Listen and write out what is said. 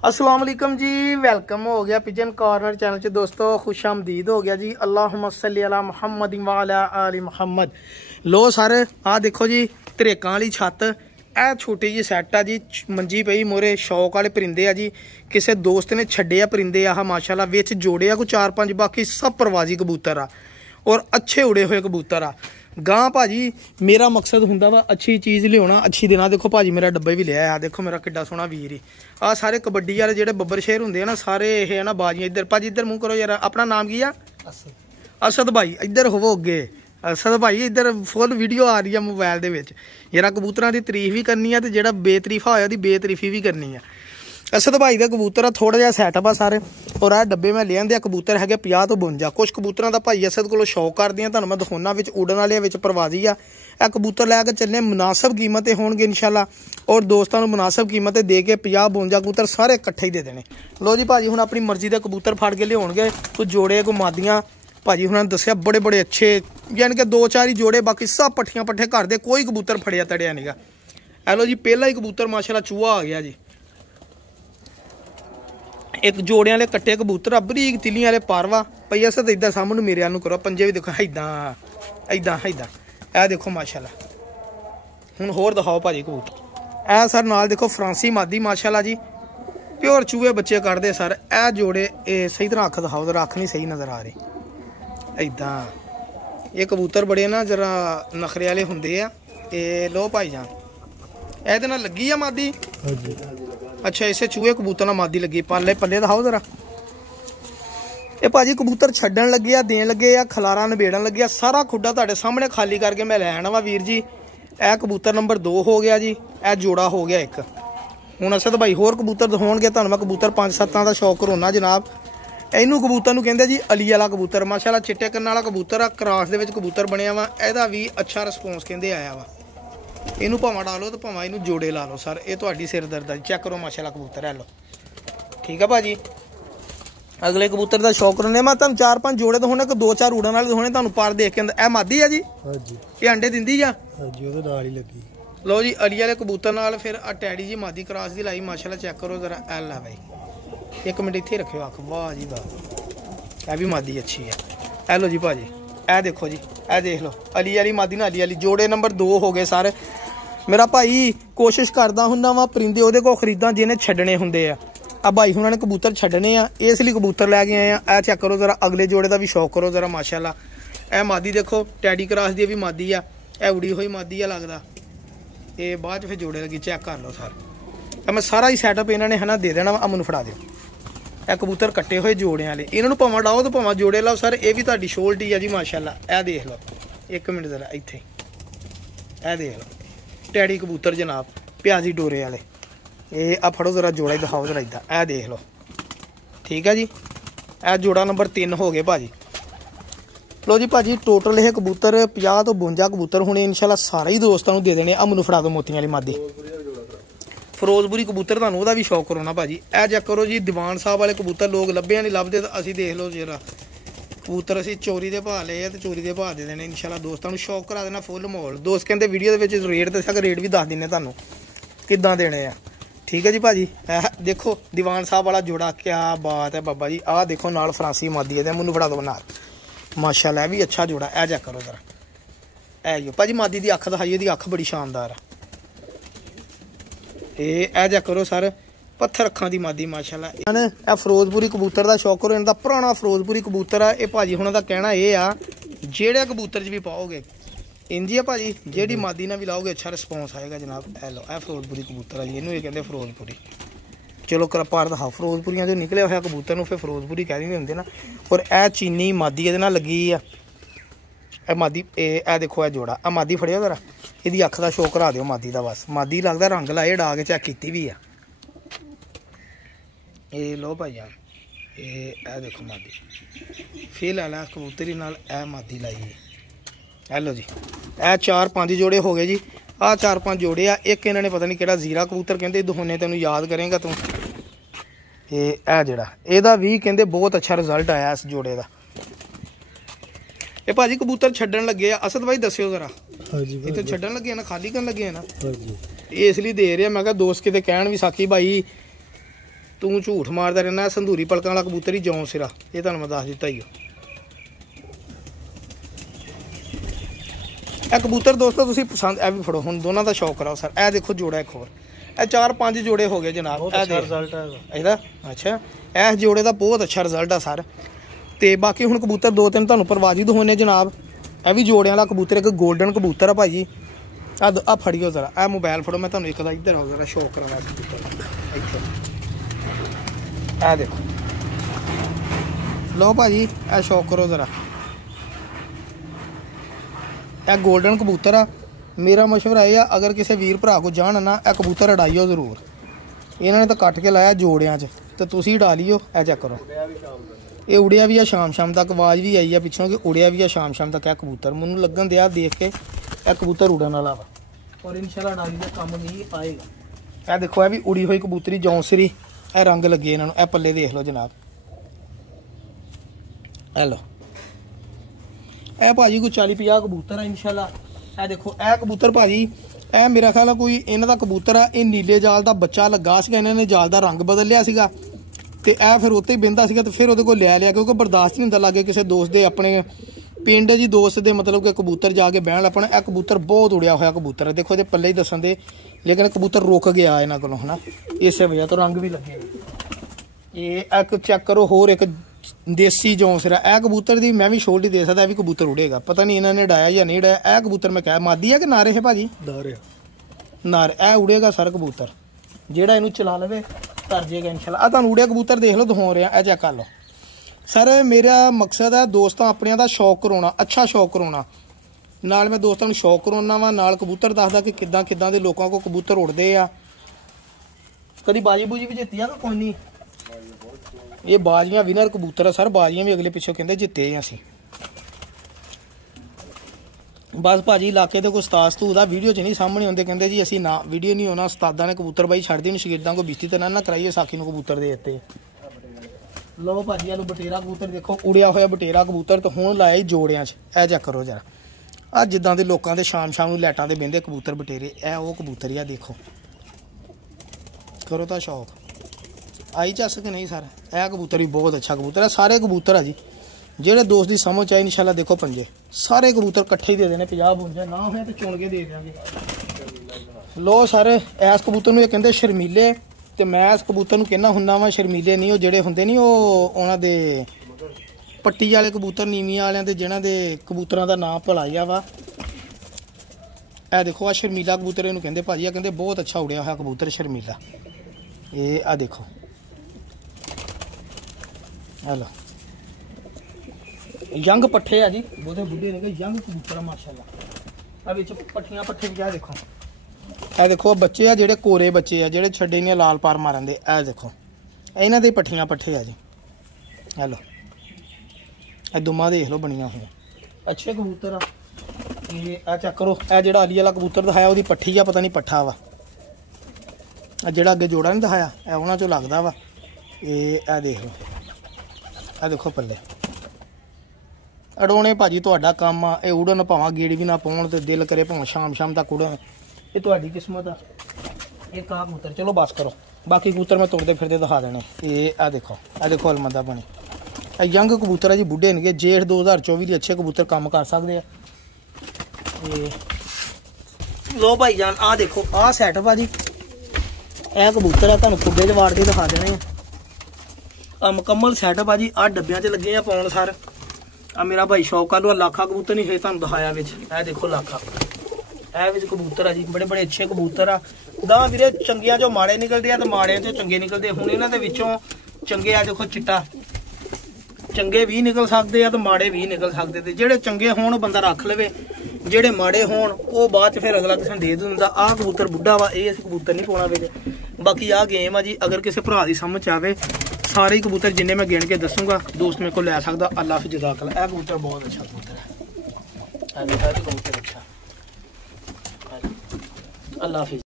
अस्सलाम वालेकुम जी, वेलकम हो गया पिजन कॉर्नर चैनल च दोस्तों, खुश आमदीद हो गया जी। अल्लाहुम्मा सल्ली अला मुहम्मद व अला आलि मुहम्मद। लो सर आ देखो जी धरेकां वाली छत, ए छोटी जी सैट आ जी, मंजी पई मोरे शौक वाले परिंदे आ जी। किसी दोस्त ने छड्डे आ परिंदे आ माशाल्लाह, विच जोड़े आ कोई 4-5, बाकी सब प्रवाजी कबूतर आ और अच्छे उड़े हुए कबूतर आ। गां भाजी मेरा मकसद हुंदा वा अच्छी चीज़ लियाना, अच्छी देना। देखो भाजी मेरा डब्बा भी लिया, देखो मेरा किड्डा सोहना वीर ही। आ सारे कबड्डी वाले जेह्ड़े बब्बर शेर हुंदे ना, सारे ये है ना बाजियां। इधर भाजी इधर मुंह करो यार, अपना नाम की आ? असद भाई इधर होवो अगे। असद भाई इधर फुल वीडियो आ रही है मोबाइल दे विच। यार कबूतरां दी तारीफ भी करनी है, ते जेह्ड़ा बेतरीफा होया ओहदी बेतरीफी भी करनी है। असद भाई का कबूतर आ, थोड़ा जिहा सैटअप आ सारे। और आ डब्बे मैं लिया कबूतर है 50 तो 52। कुछ कबूतरों का भाई असद को शौक करदी तुहानूं मैं दिखाउणा, विच उड़न वाले विच प्रवाजी आ। कबूतर लैके चलने मुनासिब कीमत होणगे इंशाल्लाह, और दोस्तों मुनासिब कीमत दे के 50-52 कबूतर सारे इकट्ठे ही दे देने। लो जी भाजी हुण अपनी मर्जी के कबूतर फड़ के लियाउणगे, कोई जोड़े कोई मादियां। भाजी हुणां दस्सिया बड़े बड़े अच्छे, यानी कि 2-4 ही जोड़े, बाकी सब पट्ठियां पट्ठे घर दे, कोई कबूतर फड़िया तड़िया नहीं गा। हेलो जी पहला ही कबूतर माशाल्लाह चूहा आ गया जी। एक जोड़े वाले कट्टे कबूतर आ, बरीक तिलियां वाले पारवा पई। अस तो इदा सामने मेरे वाल करो, पंजे भी देखो इदा इदा इदा। ए देखो माशाल्लाह। हुण होर दिखाओ भाजी कबूतर। ए सर नाल देखो फ्रांसी मादी माशाल्लाह जी, प्योर चूहे बच्चे कटदे सर। ए जोड़े सही तरह अख दिखाओ, जरा अख नहीं सही नज़र आ रही इदा। ये कबूतर बड़े ना जरा नखरे वाले हुंदे आ। लो भाई जान ए नाल लगी आ मादी। अच्छा इसे चूहे कबूतर ना मादी लगी, पाले पल्ले दिखाओ जरा। ये भाजी कबूतर छड्डन लगे आ, देन लगे आ, खलारा नबेड़न लगे आ। सारा खुड्डा तुहाडे सामने खाली करके मैं लैण वा वीर जी। ए कबूतर नंबर 2 हो गया जी, ए जोड़ा हो गया एक। हुण असद भाई होर कबूतर दिखाउणगे तुहानूं। मैं कबूतर 5-7 का शौक करोना जनाब। इनू कबूतर नूं कहंदे जी अली वाला कबूतर, माशाल्लाह चिट्टे कन्नां वाला कबूतर आ, क्रॉस दे विच कबूतर बनिया वा। एहदा भी अच्छा रिस्पोंस कहंदे आया वा। इनू भावां डालो तो भावां इनू जोड़े ला लो सर, ये तुहाडी सिर दर्द है। चेक करो माशाल्लाह कबूतर है लो, ठीक है भाजी। अगले कबूतर का शौक रखने मैं तुहानूं 4-5 जोड़े तो होने, 2-4 उड़न वाले होने। तुहानूं पर देख के ए मादी है जी, ये अंडे दिंदी जा जी, ओहदे नाल ही लगी। लो जी अली वाले कबूतर नाल फिर आ टैडी जी मादी क्रॉस दी लाई माशाल्लाह। चेक करो जरा एल है भाई, एक मिनट इत्थे रखियो अख। वाह जी वाह, ए भी मादी अच्छी है। ए लो जी भाजी ए देखो जी, ए देख लो अली वाली मादी ना अली वाली। जोड़े नंबर 2 हो गए सारे। मेरा भाई कोशिश करता हुंदा वा परिंदे ओहदे को खरीदा जिन्हें छड्डने हुंदे आ। आ भाई हुणां ने कबूतर छड्डने आ, इसलिए कबूतर लैके आए आ। ए चेक करो जरा अगले जोड़े का भी शौक करो जरा माशाल्लाह। ए मादी देखो टैडी क्रॉस दी भी मादी आ, ए उड़ी हुई मादी आ लगदा। ये बाद फिर जोड़े लगी, चेक कर लो सर। मैं सारा ही सैटअप इन्होंने है ना दे देना। मैनूं फड़ा दिओ। ए कबूतर कट्टे हुए जोड़े वाले, इन्होंने भावां डाओ तो भावां जोड़े लाओ सर। ये भी तुहाडी शोल्टी है जी माशाल्लाह। ए देख लो, एक मिनट जरा इत्थे ए देख लो टैडी कबूतर जनाब, प्याजी डोरे वाले। ये आ फड़ो जरा जोड़ा ही दिखाओ जरा इदा, ए देख लो, ठीक है जी। ए जोड़ा नंबर 3 हो गए भाजी। लो जी भाजी टोटल ये कबूतर 50 तो 52 कबूतर होने इंशाल्लाह सारे ही दोस्तों को दे देने। आ मैनूं फड़ा दो मोतियां वाली मादी फिरोजपुरी कबूतर, तुहानूं ओहदा भी शौक करो ना भाजी। ए चेक करो जी दीवान साहब वाले कबूतर, लोग लभे नहीं लभदे, असीं देख लो जरा कबूतर असीं चोरी दे भाव ले, तो चोरी दे भाव दे देने इंशाल्लाह। दोस्तों को शौक करा देना फुल माहौल। दोस्त कहते वीडियो के रेट दस्या, रेट भी दस दिने तुहानूं किद्दां देने आ, ठीक है जी भाजी। देखो दीवान साहब वाला जोड़ा, क्या बात है बाबा जी। आ देखो नाल फ्रांसी मादी है, मैनूं फड़ा दो नाल माशाल्लाह, भी अच्छा जोड़ा। ए चेक करो जरा, ए भाजी मादी की अख दिखाइए, दी अख बड़ी शानदार है। ए चेक करो सर, पत्थर अखां दी मादी माशाल्लाह। ए फिरोजपुरी कबूतर का शौक करो, इनका पुराना फिरोजपुरी कबूतर है। ये भाजी हुणां दा कहना ये आ, जेड़े कबूतर च भी पाओगे इंजी है भाजी, जेड़ी मादी ना भी लाओगे अच्छा रिस्पॉन्स आएगा जनाब। ए लो ए फिरोजपुरी कबूतर है जी, इनू ये कहते फिरोजपुरी। चलो कर पार दिखाओ फिरोजपुरियां जो निकले हुआ कबूतर नूं फिर फिरोजपुरी कह देंगे होंगे ना। और ए चीनी मादी ये लगी आ, ए मादी ए देखो ए जोड़ा। आ मादी फड़िया जरा, इसकी अख का शौक करा दो मादी का बस। मादी लगता रंग लाए डा के चेक की भी है। ये लो भाई जान, ए देखो मादी फिर ला ला कबूतरी नाल ए मादी लाई है। हेलो जी ए 4-5 जोड़े हो गए जी। आ 4-5 जोड़े आ। एक इन्होंने पता नहीं कि जीरा कबूतर कहते दोने, तेन याद करेगा तू। ये जोड़ा एदा भी कहते बहुत अच्छा रिजल्ट आया इस जोड़े का। ये भाजी कबूतर छड्डन लगे। असद भाई दस्यो जरा, इतने छड्डन लगे ना, खाली करन लगे ना? ये इसलिए दे रहे मैं दोस्त किते कहन भी साकी भाई तू झूठ मारदा रहना। संधूरी पलकां वाला कबूतर ही जौं सिरा, ये तुहानूं मैं दस दित्ता ही। ਇਹ कबूतर दोस्तों ਤੁਸੀਂ पसंद ਇਹ भी फड़ो ਹੁਣ दोनों का शौक कराओ सर। ਇਹ देखो जोड़ा एक होर, ਇਹ 4-5 जोड़े हो गए जनाब। अच्छा रिजल्ट है ਇਹਦਾ। अच्छा ਇਸ जोड़े का बहुत अच्छा रिजल्ट है सर। तो बाकी हुण कबूतर 2-3 ਤੁਹਾਨੂੰ परवाजी दिखाने जनाब। ਇਹ भी जोड़े वाला कबूतर, एक गोल्डन कबूतर है भाजी। आ फड़ियो जरा, ए मोबाइल फड़ो, मैं ਤੁਹਾਨੂੰ एक दा इधर आओ जरा शौक कराना कबूतर इत्थे। ए देखो लो भाजी, ए शौक करो जरा। ਇਹ गोल्डन कबूतर आ। मेरा मशवरा यह आ, अगर किसी वीर भरा को जान ना, यह कबूतर उड़ाइयो जरूर। इन्होंने तो कट के लाया जोड़ियां च, तो तुसी उड़ा लियो। ए चेक करो, ये उड़िया भी है शाम तक। आवाज़ भी आई है पिछों कि उड़िया भी है शाम तक। यह कबूतर मैनू लगन दिया देख के यह कबूतर उड़न वाला वा, और इंशाल्लाह उड़ाई का काम नहीं आएगा। यह देखो, यह भी उड़ी हुई कबूतरी जौंसरी। यह रंग लगे इन्होंने, यह पल्ले देख लो जनाब। ए लो, ਇਹ ਭਾਜੀ ਕੋਈ 40-50 ਕਬੂतर ਆ ਇੰਸ਼ਾਅੱਲਾ। ਇਹ ਦੇਖੋ, ਇਹ ਕਬੂतर ਭਾਜੀ, ਇਹ ਮੇਰਾ ਖਿਆਲ ਆ ਕੋਈ ਇਹਨਾਂ ਦਾ ਕਬੂतर ਆ। ਇਹ ਨੀਲੇ ਜਾਲ ਦਾ ਬੱਚਾ ਲੱਗਾ ਸੀਗਾ, ਇਹਨਾਂ ਨੇ ਜਾਲ ਦਾ ਰੰਗ ਬਦਲ ਲਿਆ ਸੀਗਾ ਤੇ ਇਹ ਫਿਰ ਉੱਤੇ ਹੀ ਬਹਿੰਦਾ ਸੀਗਾ ਤੇ ਫਿਰ ਉਹਦੇ ਕੋਲ ਲੈ ਲਿਆ, ਕਿਉਂਕਿ ਬਰਦਾਸ਼ਤ ਨਹੀਂ ਹੁੰਦਾ ਲਾਗੇ ਕਿਸੇ ਦੋਸਤ ਦੇ, ਆਪਣੇ ਪਿੰਡ ਜੀ ਦੋਸਤ ਦੇ ਮਤਲਬ ਕਿ ਕਬੂतर ਜਾ ਕੇ ਬਹਿਣ ਲੱਪਣਾ। ਇਹ ਕਬੂतर ਬਹੁਤ ਉੜਿਆ ਹੋਇਆ ਕਬੂतर ਹੈ। ਦੇਖੋ ਇਹਦੇ ਪੱਲੇ ਹੀ ਦੱਸਣ ਦੇ, ਲੇਕਿਨ ਕਬੂतर ਰੁਕ ਗਿਆ ਇਹਨਾਂ ਕੋਲੋਂ ਹਨਾ, ਇਸੇ ਵਜ੍ਹਾ ਤੋਂ ਰੰਗ ਵੀ ਲੱਗੇ। ਇਹ ਇੱਕ ਚੈੱਕ ਕਰੋ, ਹੋਰ ਇੱਕ देसी जौंसरा। यह कबूतर की मैं भी छोड़ नहीं दे सकता, भी कबूतर उड़ेगा। पता नहीं इन्होंने उड़ाया या नहीं उड़ाया। यह कबूतर मैं कहा मादी है कि नारे है भाजी? नार। यह उड़ेगा सर कबूतर, जेड़ा इनू चला लवे कर जाएगा इंशाल्लाह। तुहानूं उड़िया कबूतर देख लो, दिखा रहा। यह चेक कर लो सर। मेरा मकसद है दोस्तों अपने का शौक कराना, अच्छा शौक कराना। नाल मैं दोस्तों नूं शौक कराउणा वा, नाल कबूतर दसदा कि किद्दां किद्दां दे लोकां को कबूतर उड़दे आ। कदी बाजी बूजी भी जित्ती आ कि कोई नहीं? ये बाजियां विनर कबूतर है सर, बाजियां भी अगले पिछों कहते जिते असी। बस भाजी इलाके के कोई उस्ताद स्तूद वीडियो च नहीं सामने आते, कहते जी असी ना वीडियो नहीं होना, उस्तादा ने कबूतर बाई छड़ दी, शगिरदां को बीती तो ना कराइए, साखी को कबूतर दे देते। लो भाजी आलू बटेरा कबूतर देखो, उड़िया होया बटेरा कबूतर। तो हुण लाया जोड़ियां च। ए चेक करो जरा, आ जिद्दां दे लोकां दे शाम लाइटां दे बहिंदे कबूतर बटेरे, ए वो कबूतर आ देखो। करो तो शौक आई चस कि नहीं सर। यह कबूतर भी बहुत अच्छा कबूतर है। सारे कबूतर है जी जेड़े दोस्त की समझ आए इंशाल्लाह। देखो पंजे सारे कबूतर कट्ठे ही दे देने, 50-52 ना हो तो चुन के दे देंगे। लो सर, इस कबूतर नूं कहंदे शर्मीले, तो मैं इस कबूतर नूं कहना हुन्ना वा शर्मीले नहीं। वो जेड़े हुंदे नहीं, उन्हां दे पट्टी वाले कबूतर, नीवियां वालियां दे जिन्हां दे कबूतरां दा नाम भुलाया वा। ए देखो, आ शर्मीला कबूतर इहनूं कहंदे भाजी। आ कहंदे बहुत अच्छा उड़िया होया कबूतर शर्मीला। ये आ देखो, हेलो यंग पट्ठे है जी, बहुते बुढ़े नहीं, यंग कबूतर है माशाल्लाह। अब पट्ठियां पट्ठे भी क्या देखो, ए देखो बच्चे आ जेड़े कोरे बच्चे आ जेड़े छड्डे नहीं लाल पार मारन दे। ए देखो इन्हां दे पट्ठियां पट्ठे आ जी। हेलो ए दुमा देख लो बनिया हुई, अच्छे कबूतर आ। ये आ चेक करो, ए जेड़ा अली वाला कबूतर दिखाया ओदी पट्ठी आ, पता नहीं पट्ठा वा। जेड़ा अगे जोड़ा नहीं दिखाया ए उन्हां चों लगदा वा। ए देख लो, आ देखो पल्ले अड़ोने भाजी तुहाडा काम आ। ये उड़न भावें गेड़ी भी ना पाउण ते दिल करे भावें शाम तक उड़न, ये तुहाडी किस्मत आ। ये कहा कबूतर, चलो बस करो, बाकी कबूतर मैं तुरदे फिरदे दिखा देने। ये आ देखो अलमदा बनी, यंग कबूतर है जी, बुढ़े नहीं। जेठ 2024 के अच्छे कबूतर काम कर सकते हैं। लो भाई जान, आ देखो आ सैट भाजी, यह कबूतर है, तुहानूं खुड्डे च वाड़ के दिखा देने। मुकम्मल सैट भाजी, आ डब्बियां च लगे आ पाउण सर। आ मेरा भाई शौक कर लो, लाखा कबूतर नहीं है तुहानूं दिखाया विच। ए देखो लाखा, ए विच कबूतर है जी, बड़े बड़े अच्छे कबूतर आ। दा वीरे चंगियां जो माड़े निकलते हैं तो माड़े जो चंगे निकलते। हुण इन्हां दे विचों चंगे आ देखो चिट्टा, चंगे भी निकल सकते हैं तो माड़े भी निकल सकते थे। जेड़े चंगे होण बंदा रख लवे, जेड़े माड़े होण वो बाद च फिर अगला किसी दे दिंदा। आ कबूतर बुढ़ा वा, ये असीं कबूतर नहीं पाउणा विच। बाकी आ गेम आ जी, अगर किसी भरा दी समझ आवे सारे कबूतर जिन्हें मैं गिन के दसूँगा दोस्त मेरे को लै सकता। अल्लाह हाफिज़ जज़ाकल्लाह। यह कबूतर बहुत अच्छा कबूतर है, कबूतर अच्छा। अल्लाह हाफिज़।